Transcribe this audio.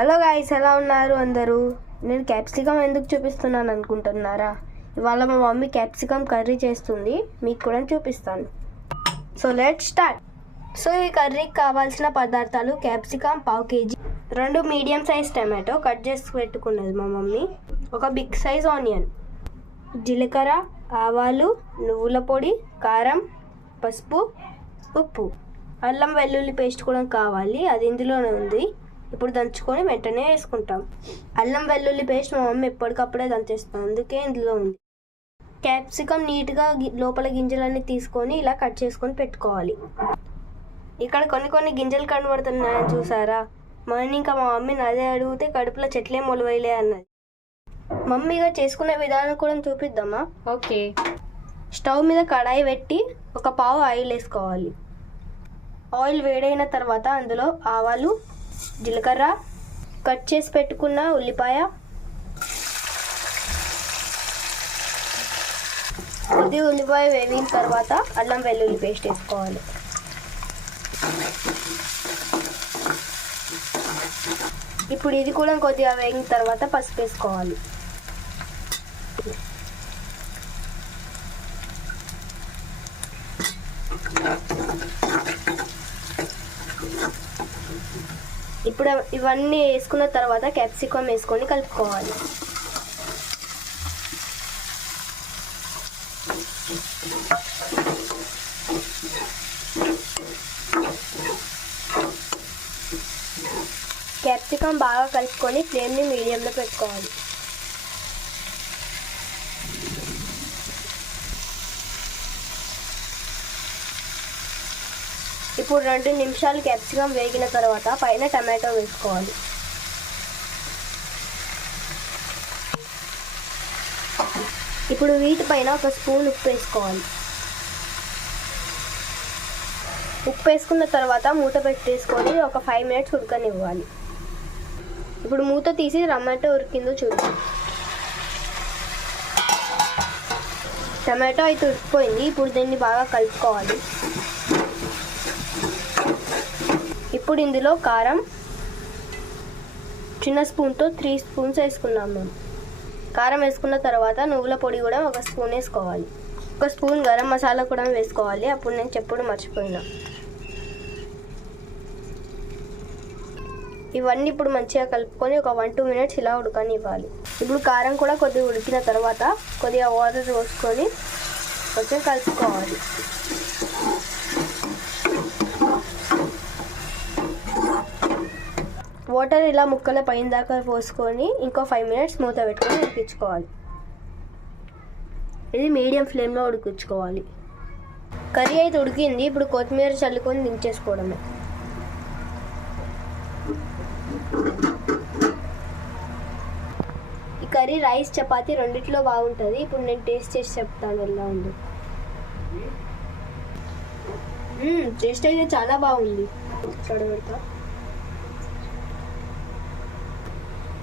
Hello guys ఎలా ఉన్నారు అందరూ? నేను క్యాప్సికమ్ ఎందుకు చూపిస్తున్నాను అనుకుంటున్నారా? ఇవాళ మా మమ్మీ క్యాప్సికమ్ కర్రీ చేస్తుంది మీకు కూడా చూపిస్తాను. సో లెట్ స్టార్ట్ సో ఈ కర్రీకి కావాల్సిన పదార్థాలు క్యాప్సికమ్ పావు కేజీ రెండు మీడియం సైజ్ టమాటో కట్ చేసి పెట్టుకున్నది మా మమ్మీ ఒక బిగ్ సైజ్ ఆనియన్ జీలకర్ర ఆవాలు నువ్వుల పొడి కారం పసుపు ఉప్పు అల్లం వెల్లుల్లి పేస్ట్ కూడా కావాలి అది ఇందులోనే ఉంది. ఇప్పుడు దంచుకొని వెంటనే వేసుకుంటాం. అల్లం వెల్లుల్లి పేస్ట్ మా మమ్మీ ఎప్పటికప్పుడే దంచేస్తాం అందుకే ఇందులో ఉంది. క్యాప్సికమ్ నీట్గా లోపల గింజలన్నీ తీసుకొని ఇలా కట్ చేసుకొని పెట్టుకోవాలి. ఇక్కడ కొన్ని కొన్ని గింజలు కనబడుతున్నాయని చూసారా? మమ్మీ ఇంకా మా మమ్మీని అదే అడిగితే కడుపులో చెట్లే మొలవైలే అన్నది. మమ్మీగా చేసుకునే విధానం కూడా చూపిద్దామా? ఓకే. స్టవ్ మీద కడాయి పెట్టి ఒక పావు ఆయిల్ వేసుకోవాలి. ఆయిల్ వేడైన తర్వాత అందులో ఆవాలు జీలకర్ర కట్ చేసి పెట్టుకున్న ఉల్లిపాయ. ఇది ఉల్లిపాయ వేగిన తర్వాత అల్లం వెల్లుల్లి పేస్ట్ వేసుకోవాలి. ఇప్పుడు ఇది కూడా కొద్దిగా వేగిన తర్వాత పసుపు వేసుకోవాలి. ఇప్పుడు ఇవన్నీ వేసుకున్న తర్వాత క్యాప్సికమ్ వేసుకొని కలుపుకోవాలి. క్యాప్సికమ్ బాగా కలుపుకొని ఫ్లేమ్ని మీడియంలో పెట్టుకోవాలి. ఇప్పుడు రెండు నిమిషాలు క్యాప్సికమ్ వేగిన తర్వాత పైన టమాటో వేసుకోవాలి. ఇప్పుడు వీటిపైన ఒక స్పూన్ ఉప్పు వేసుకోవాలి. ఉప్పు వేసుకున్న తర్వాత మూత పెట్టేసుకొని ఒక ఫైవ్ మినిట్స్ ఉడకనివ్వాలి. ఇప్పుడు మూత తీసి టమాటో ఉడికిందో చూద్దాం. టమాటో అయితే ఉడికిపోయింది. ఇప్పుడు దీన్ని బాగా కలుపుకోవాలి. ఇప్పుడు ఇందులో కారం చిన్న స్పూన్తో త్రీ స్పూన్స్ వేసుకున్నాం మేము. కారం వేసుకున్న తర్వాత నువ్వుల పొడి కూడా ఒక స్పూన్ వేసుకోవాలి. ఒక స్పూన్ గరం మసాలా కూడా వేసుకోవాలి. అప్పుడు నేను చెప్పుడు మర్చిపోయినా. ఇవన్నీ ఇప్పుడు మంచిగా కలుపుకొని ఒక వన్ టూ మినిట్స్ ఇలా ఉడకనివ్వాలి. ఇప్పుడు కారం కూడా కొద్దిగా ఉడికిన తర్వాత కొద్దిగా వాటర్ పోసుకొని కొంచెం కలుపుకోవాలి. వాటర్ ఇలా ముక్కల పైన దాకా పోసుకొని ఇంకో ఫైవ్ మినిట్స్ మూత పెట్టుకొని ఉడికించుకోవాలి. ఇది మీడియం ఫ్లేమ్లో ఉడికించుకోవాలి. కర్రీ అయితే ఉడికింది ఇప్పుడు కొత్తిమీర చల్లుకొని దించేసుకోవడమే. ఈ కర్రీ రైస్ చపాతీ రెండిట్లో బాగుంటుంది. ఇప్పుడు నేను టేస్ట్ చేసి చెప్తాను ఎలా ఉందో. టేస్ట్ అయితే చాలా బాగుంది. చూడబెడతా.